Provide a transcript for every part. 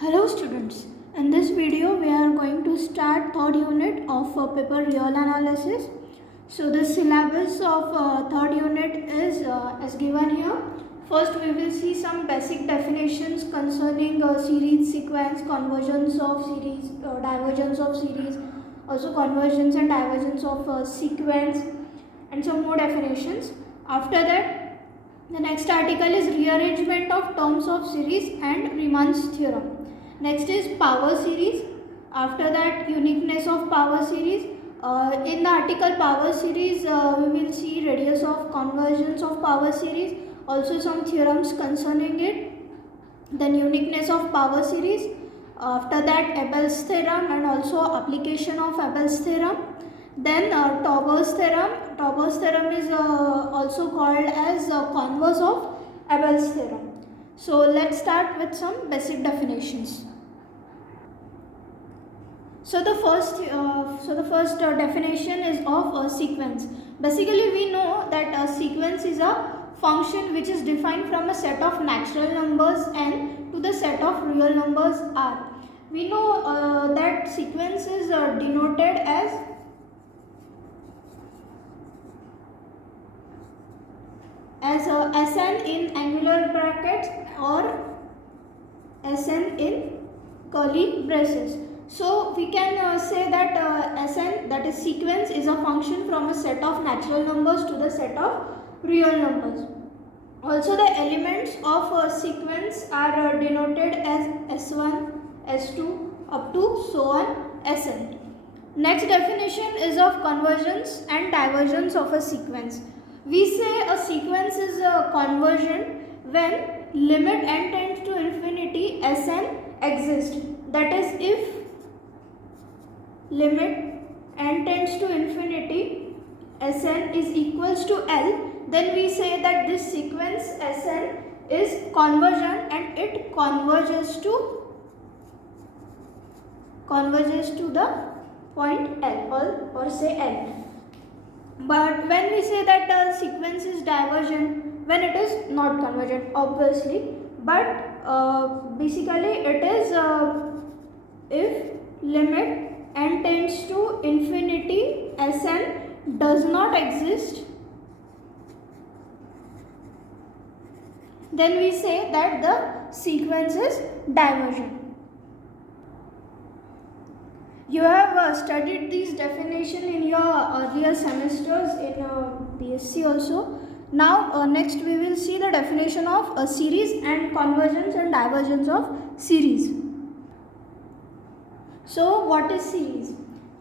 Hello students, in this video we are going to start third unit of paper real analysis. So the syllabus of third unit is as given here. First we will see some basic definitions concerning series, sequence, conversions of series, divergence of series, also conversions and divergence of sequence, and some more definitions. After that, the next article is rearrangement of terms of series and Riemann's theorem. Next is power series. After that, uniqueness of power series. In the article power series, we will see radius of convergence of power series, also some theorems concerning it. Then uniqueness of power series. After that, Abel's theorem and also application of Abel's theorem. Then Tauber's theorem. Tauber's theorem is also called as converse of Abel's theorem. So let's start with some basic definitions. So the first definition is of a sequence. Basically, we know that a sequence is a function which is defined from a set of natural numbers n to the set of real numbers r. We know that sequence is denoted as Sn in angular brackets or Sn in curly braces. So we can say that Sn, that is sequence, is a function from a set of natural numbers to the set of real numbers. Also the elements of a sequence are denoted as S1, S2 up to so on Sn. Next definition is of convergence and divergence of a sequence. We say a sequence is a convergent when limit n tends to infinity Sn exists. That is, if limit n tends to infinity Sn is equals to L, then we say that this sequence Sn is convergent and it converges to the point L or say L. But when we say that a sequence is divergent, when it is not convergent, obviously, but basically it is if limit n tends to infinity Sn does not exist, then we say that the sequence is divergent. You have studied these definition in your earlier semesters in BSc also. Now next we will see the definition of a series and convergence and divergence of series. So what is series?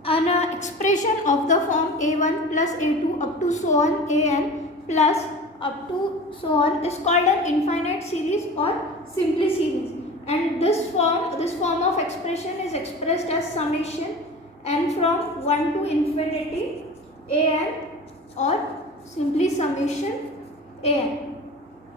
An expression of the form a1 plus a2 up to so on an plus up to so on is called an infinite series or simply series. And this form of expression is expressed as summation n from 1 to infinity an or simply summation an.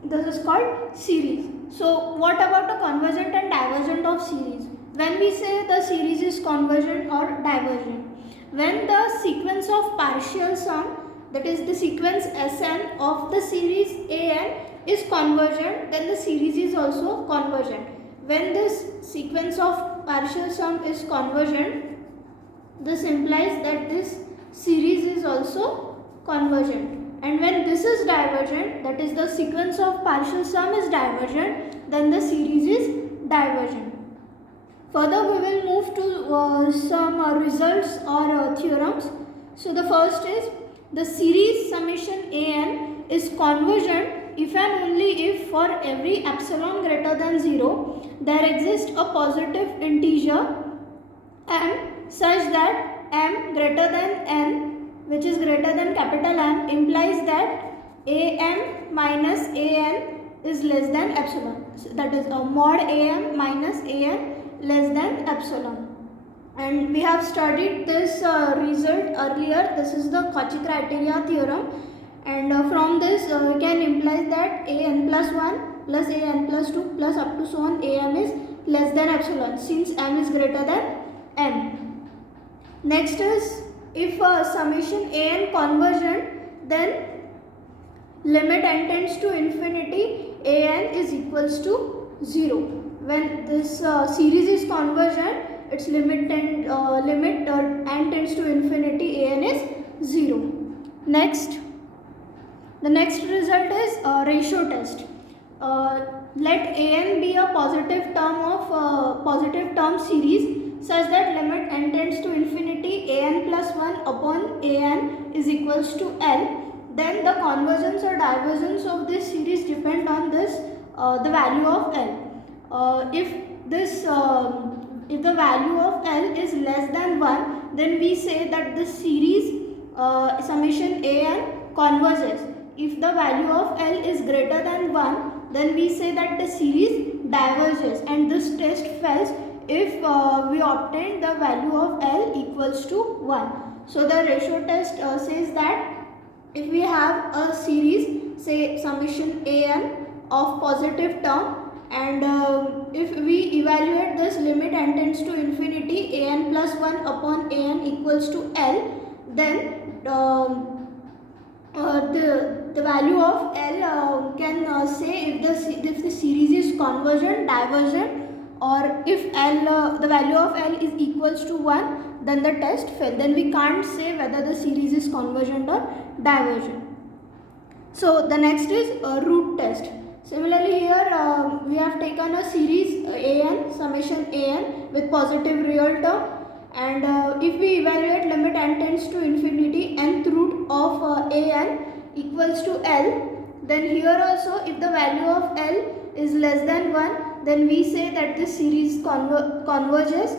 This is called series. So what about the convergent and divergent of series? When we say the series is convergent or divergent, when the sequence of partial sum, that is the sequence Sn of the series an is convergent, then the series is also convergent. When this sequence of partial sum is convergent, this implies that this series is also convergent. And when this is divergent, that is the sequence of partial sum is divergent, then the series is divergent. Further, we will move to some results or theorems. So the first is the series summation an is convergent if and only if for every epsilon greater than 0 there exists a positive integer m such that m greater than n, which is greater than capital M, implies that am minus an is less than epsilon. So that is a mod am minus an less than epsilon. And we have studied this result earlier. This is the Cauchy criteria theorem. And from this we can imply that an plus 1 plus an plus 2 plus up to so on am is less than epsilon, since m is greater than n. Next is, if summation an convergent, then limit n tends to infinity an is equals to 0. when this series is convergent, its limit n tends to infinity, an is 0. Next, the next result is ratio test. Let an be a positive term series such that limit n tends to infinity, an plus 1 upon an is equals to L. Then the convergence or divergence of this series depend on this the value of L. If the value of L is less than 1, then we say that the series summation an converges. If the value of L is greater than 1, then we say that the series diverges, and this test fails if we obtain the value of L equals to 1. So the ratio test says that if we have a series, say summation an of positive term, and if we evaluate this limit n tends to infinity, an plus 1 upon an equals to L, then the value of L can say if the series is convergent, divergent, or if the value of L is equals to 1, then the test fails. Then we can't say whether the series is convergent or divergent. So the next is root test. Similarly, here we have taken a series an summation an with positive real term, and if we evaluate limit n tends to infinity, nth root of an equals to L, then here also if the value of L is less than 1, then we say that this series converges.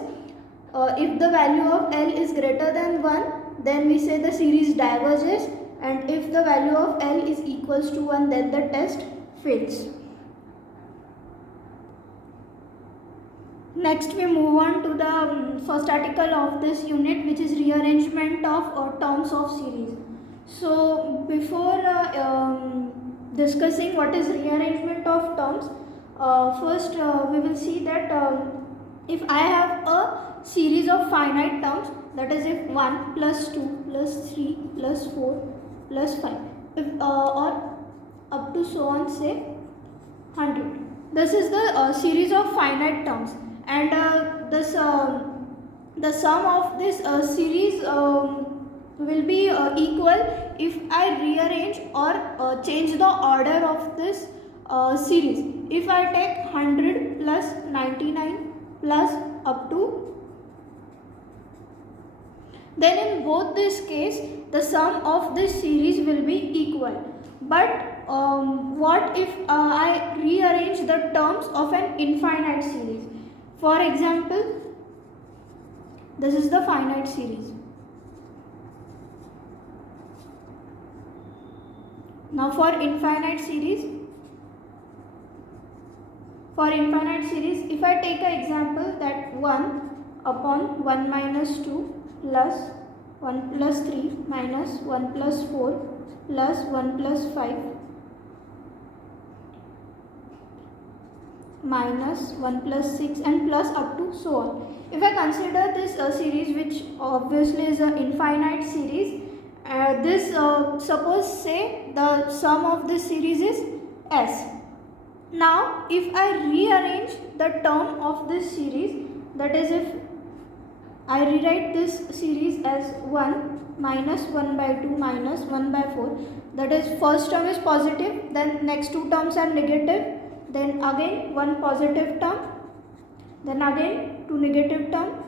If the value of L is greater than 1, then we say the series diverges, and if the value of L is equals to 1, then the test fails. Next we move on to the first article of this unit, which is rearrangement of terms of series. So before discussing what is rearrangement of terms, first we will see that if I have a series of finite terms, that is if 1 plus 2 plus 3 plus 4 plus 5 or up to so on, say 100. This is the series of finite terms, and the sum of this series will be equal if I rearrange or change the order of this series. If I take 100 plus 99 plus up to, then in both this case the sum of this series will be equal. But what if I rearrange the terms of an infinite series? For example, this is the finite series. Now for infinite series, if I take an example that 1 upon 1 minus 2 plus 1 plus 3 minus 1 plus 4 plus 1 plus 5 minus 1 plus 6 and plus up to so on. If I consider this series, which obviously is an infinite series, this suppose say the sum of this series is S. Now if I rearrange the term of this series, that is if I rewrite this series as 1 minus 1 by 2 minus 1 by 4, that is first term is positive, then next two terms are negative, then again one positive term, then again two negative term,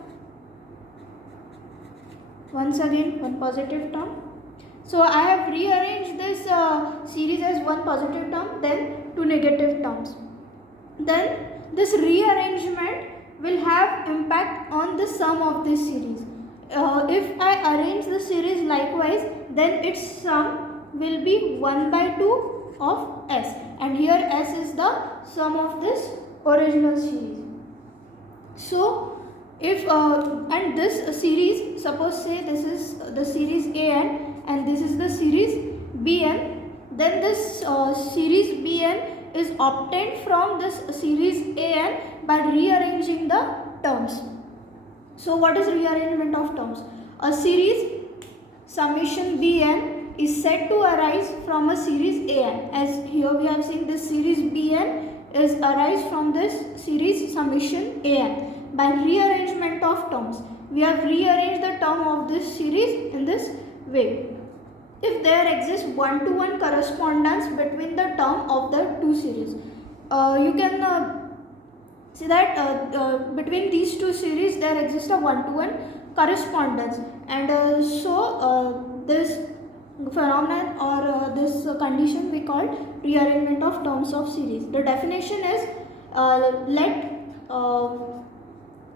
once again one positive term. So I have rearranged this series as one positive term, then two negative terms. Then this rearrangement will have impact on the sum of this series. If I arrange the series likewise, then its sum will be 1 by 2 of S, and here S is the sum of this original series. So if and this series, suppose say this is the series an and this is the series bn, then this series bn is obtained from this series an by rearranging the terms. So what is rearrangement of terms? A series summation bn is said to arise from a series an, as here we have seen this series bn is arise from this series summation an. By rearrangement of terms, we have rearranged the term of this series in this way. If there exists one-to-one correspondence between the term of the two series, you can see that between these two series there exists a one-to-one correspondence, and this phenomenon or this condition we call rearrangement of terms of series. The definition is let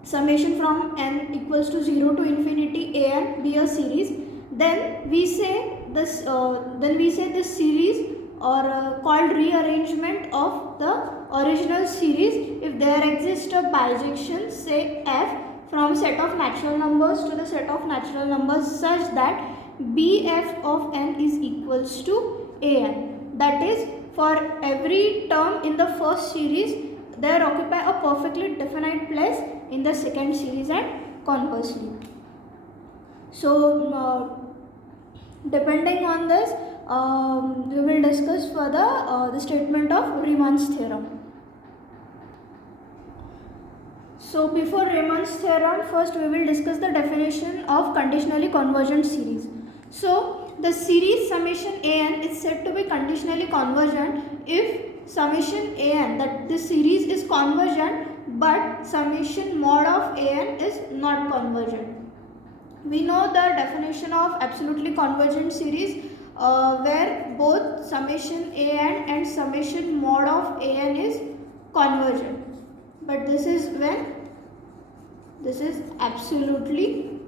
summation from n equals to 0 to infinity an be a series, then we say this series or called rearrangement of the original series if there exists a bijection, say f, from set of natural numbers to the set of natural numbers such that bf of n is equals to an. That is, for every term in the first series there occupy a perfectly definite place in the second series and conversely. So depending on this, we will discuss further the statement of Riemann's theorem. So before Riemann's theorem, first we will discuss the definition of conditionally convergent series. So the series summation an is said to be conditionally convergent if summation an, that this series is convergent but summation mod of an is not convergent. We know the definition of absolutely convergent series where both summation an and summation mod of an is convergent, but this is when this is absolutely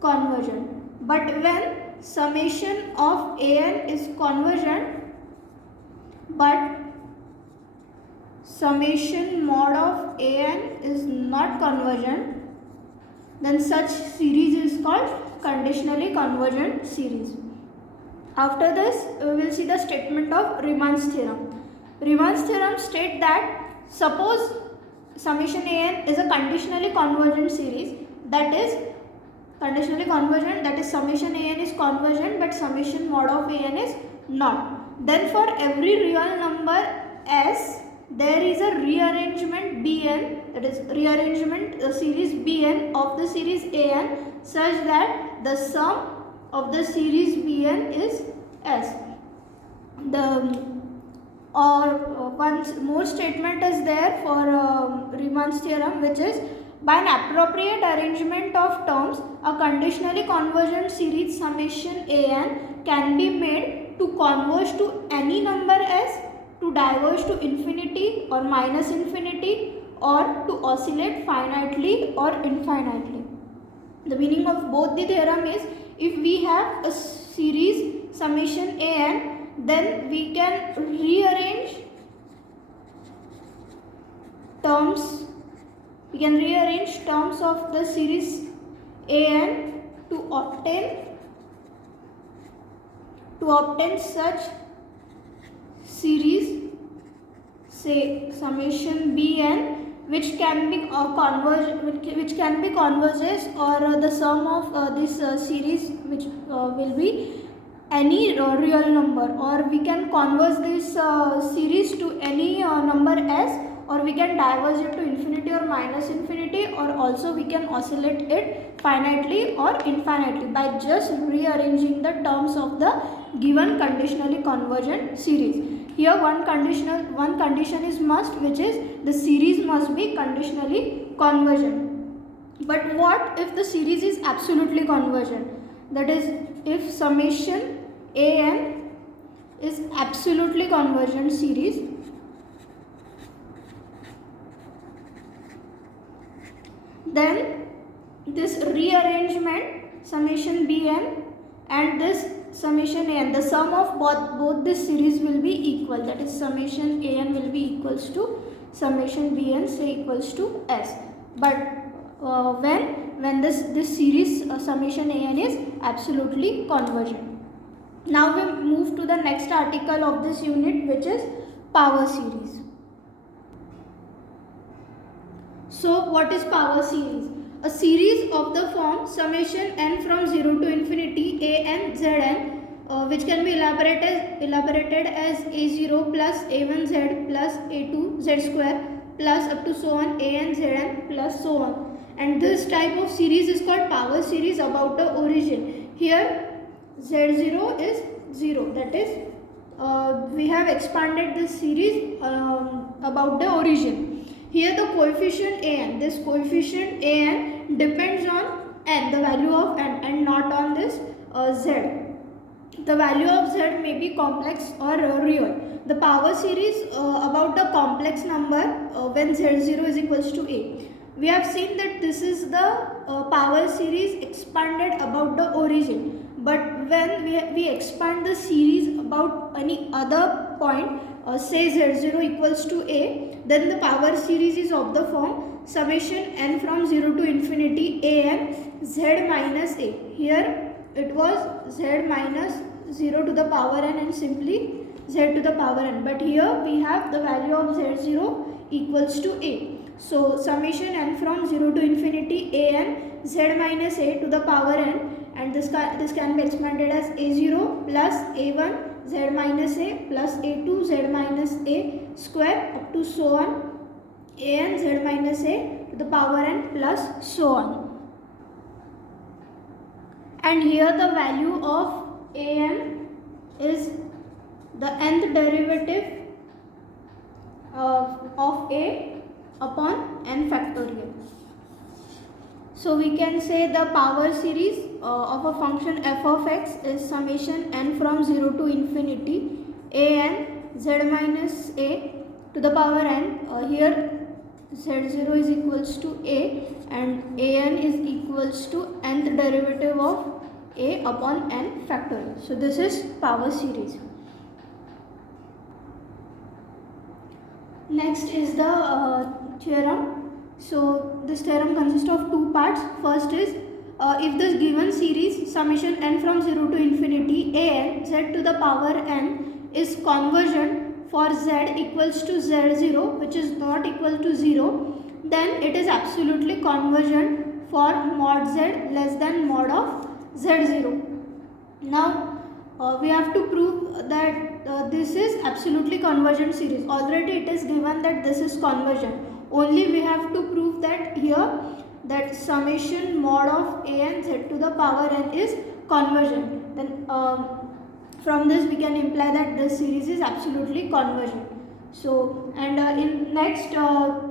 convergent. But when summation of an is convergent but summation mod of an is not convergent, then such series is called conditionally convergent series. After this, we will see the statement of Riemann's theorem. Riemann's theorem states that suppose summation an is a conditionally convergent series, that is conditionally convergent, that is summation an is convergent but summation mod of an is not. Then for every real number s, there is a rearrangement Bn, that is rearrangement series Bn of the series An such that the sum of the series Bn is S. One more statement is there for Riemann's theorem, which is by an appropriate arrangement of terms, a conditionally convergent series summation An can be made to converge to any number S, to diverge to infinity or minus infinity, or to oscillate finitely or infinitely. The meaning of both the theorem is, if we have a series summation an, then we can rearrange terms. We can rearrange terms of the series an to obtain such series, say summation Bn, which can be converges, or the sum of this series which will be any real number, or we can converge this series to any number s, or we can diverge it to infinity or minus infinity, or also we can oscillate it finitely or infinitely by just rearranging the terms of the given conditionally convergent series. Here one condition is must, which is the series must be conditionally convergent. But what if the series is absolutely convergent? That is, if summation an is absolutely convergent series, then this rearrangement summation Bn and this summation an, the sum of both this series will be equal, that is summation an will be equals to summation Bn, say equals to S. But when this series summation an is absolutely convergent. Now we move to the next article of this unit, which is power series. So what is power series? A series of the form summation n from 0 to infinity a n z n which can be elaborated as a0 plus a1z plus a2z square plus up to so on an zn plus so on. And this type of series is called power series about the origin. Here z0 is 0, that is we have expanded this series about the origin. Here the coefficient an, this coefficient an depends on n, the value of n, and not on this z. The value of z may be complex or real. The power series about the complex number when z0 is equals to a. We have seen that this is the power series expanded about the origin. But when we expand the series about any other point, say z0 equals to a, then the power series is of the form summation n from 0 to infinity an z minus a. Here it was z minus 0 to the power n and simply z to the power n. But here we have the value of z0 equals to a. So summation n from 0 to infinity an z minus a to the power n, and this can be expanded as a0 plus a1 z minus a plus a2 z minus a square up to so on an z minus a to the power n plus so on. And here the value of an is the nth derivative of a upon n factorial. So we can say the power series of a function f of x is summation n from 0 to infinity an z minus a to the power n. Here z0 is equals to a and an is equals to nth derivative of a upon n factorial. So this is power series. Next is the theorem. So this theorem consists of two parts. First is if the given series summation n from 0 to infinity an z to the power n is convergent for z equals to z0 which is not equal to 0, then it is absolutely convergent for mod z less than mod of z0. Now we have to prove that this is absolutely convergent series. Already it is given that this is convergent. Only we have to prove that here that summation mod of an z to the power n is convergent. Then from this we can imply that this series is absolutely convergent. So and in next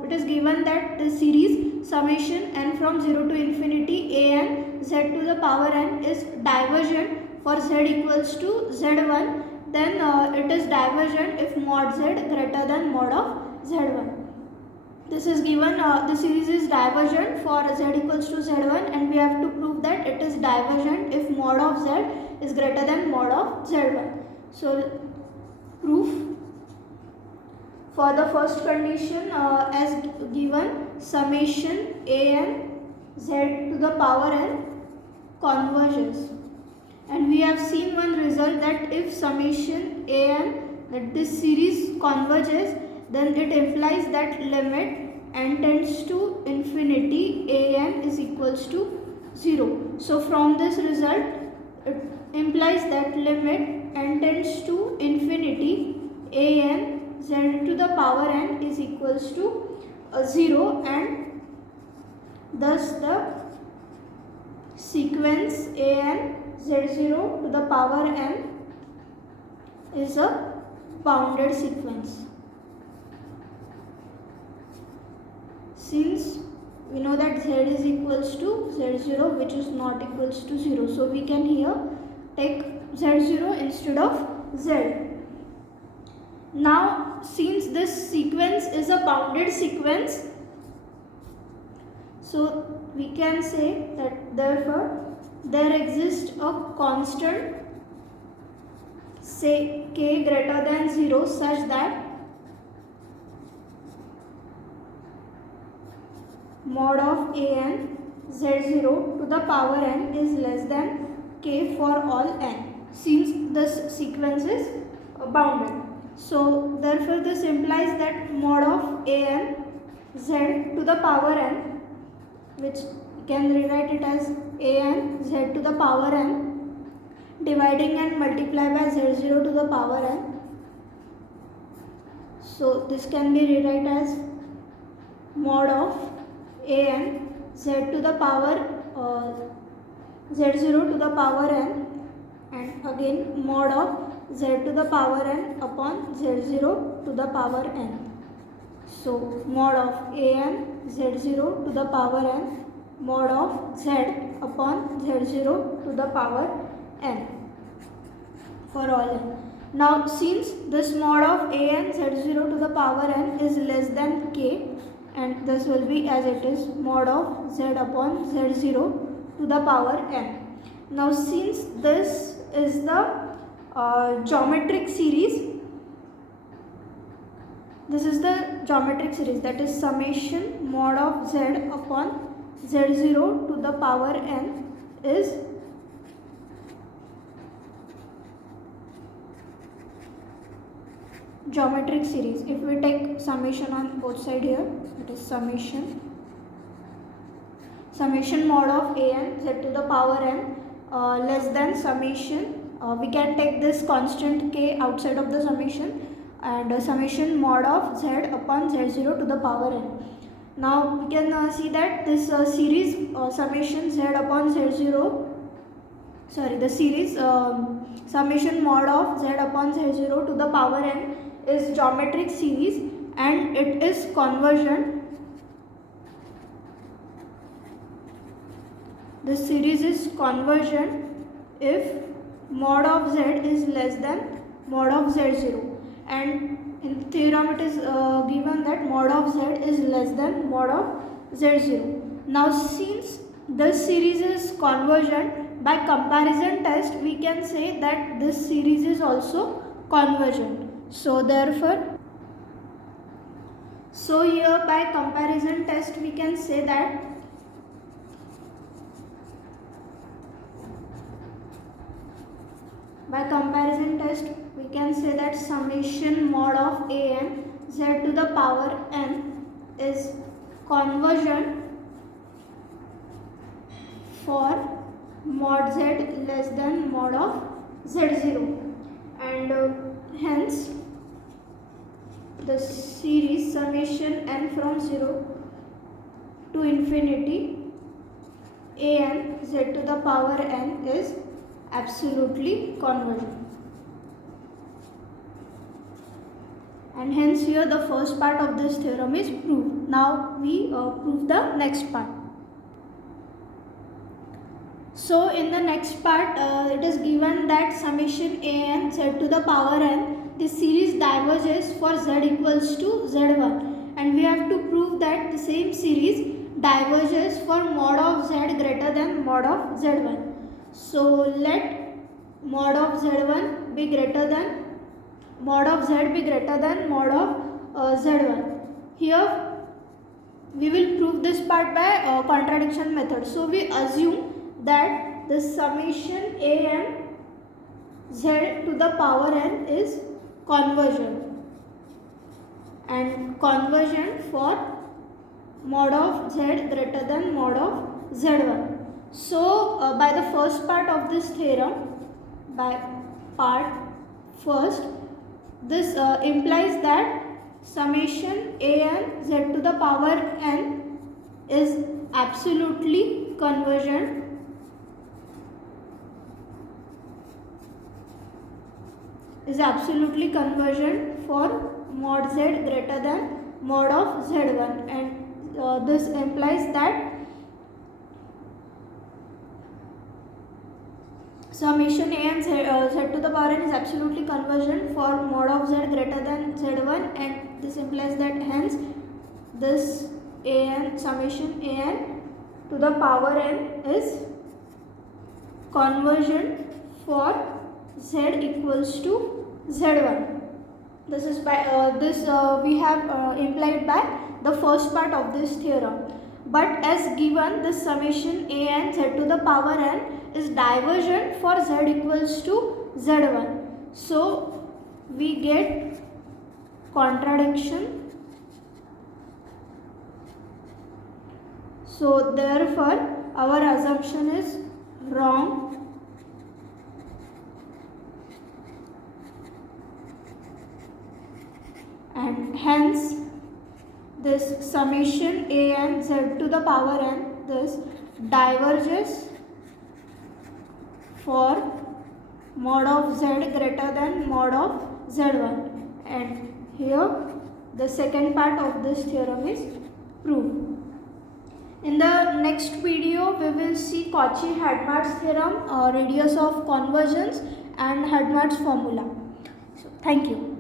it is given that the series summation n from 0 to infinity an z to the power n is divergent for z equals to z1, then it is divergent if mod z greater than mod of z1. This is given, the series is divergent for z equals to z1 and we have to prove that it is divergent if mod of z is greater than mod of z1. So proof. For the first condition as given, summation an z to the power n converges. And we have seen one result that if summation an, that this series converges, then it implies that limit n tends to infinity an is equals to 0. So from this result, it implies that limit n tends to infinity an z to the power n is equals to 0, and thus the sequence an z0 to the power n is a bounded sequence. Since we know that z is equals to z0 which is not equals to 0, so we can here take z0 instead of z. Now since this sequence is a bounded sequence, so we can say that therefore there exists a constant, say k greater than 0, such that mod of an z0 to the power n is less than k for all n, since this sequence is bounded. So therefore this implies that mod of an z to the power n, which can rewrite it as an z to the power n, dividing and multiply by z0 to the power n. So this can be rewrite as mod of an z to the power z0 to the power n, and again mod of z to the power n upon z0 to the power n. So mod of an z0 to the power n mod of z upon z0 to the power n for all n. Now since this mod of an z0 to the power n is less than k, and this will be as it is mod of z upon z0 to the power n. Now since this is the geometric series, this is the geometric series, that is summation mod of z upon z0 to the power n is geometric series. If we take summation on both side here, it is summation mod of an z to the power n less than summation, we can take this constant k outside of the summation, and summation mod of z upon z0 to the power n. Now we can see that this series summation z upon z0, the series summation mod of z upon z0 to the power n is geometric series, and it is conversion. This series is conversion if mod of z is less than mod of z0, and in the theorem it is given that mod of z is less than mod of z0. Now since this series is conversion, by comparison test we can say that this series is also convergent. So therefore, here by comparison test we can say that summation mod of an z to the power n is conversion for mod z less than mod of z0, and hence the series summation n from 0 to infinity an z to the power n is absolutely convergent. And hence here the first part of this theorem is proved. Now we prove the next part. So in the next part it is given that summation an z to the power n, this series diverges for z equals to z1, and we have to prove that the same series diverges for mod of z greater than mod of z1. So let mod of z1 be greater than mod of z be greater than mod of z1. Here we will prove this part by contradiction method. So we assume that the summation an z to the power n is convergent, and convergent for mod of z greater than mod of z1. So by the first part of this theorem, by part first, this implies that summation an z to the power n is absolutely convergent for mod z greater than mod of z1, and this implies that summation an z to the power n is absolutely convergent for mod of z greater than z1, and this implies that hence this an summation an to the power n is convergent for z equals to z1. This is by we have implied by the first part of this theorem. But as given, this summation an z to the power n is divergent for z equals to z1. So we get contradiction. So therefore our assumption is wrong. hence this summation a n z to the power n, this diverges for mod of z greater than mod of z1, and here the second part of this theorem is proved. In the next video we will see Cauchy-Hadamard's theorem, radius of convergence and Hadamard's formula. So thank you.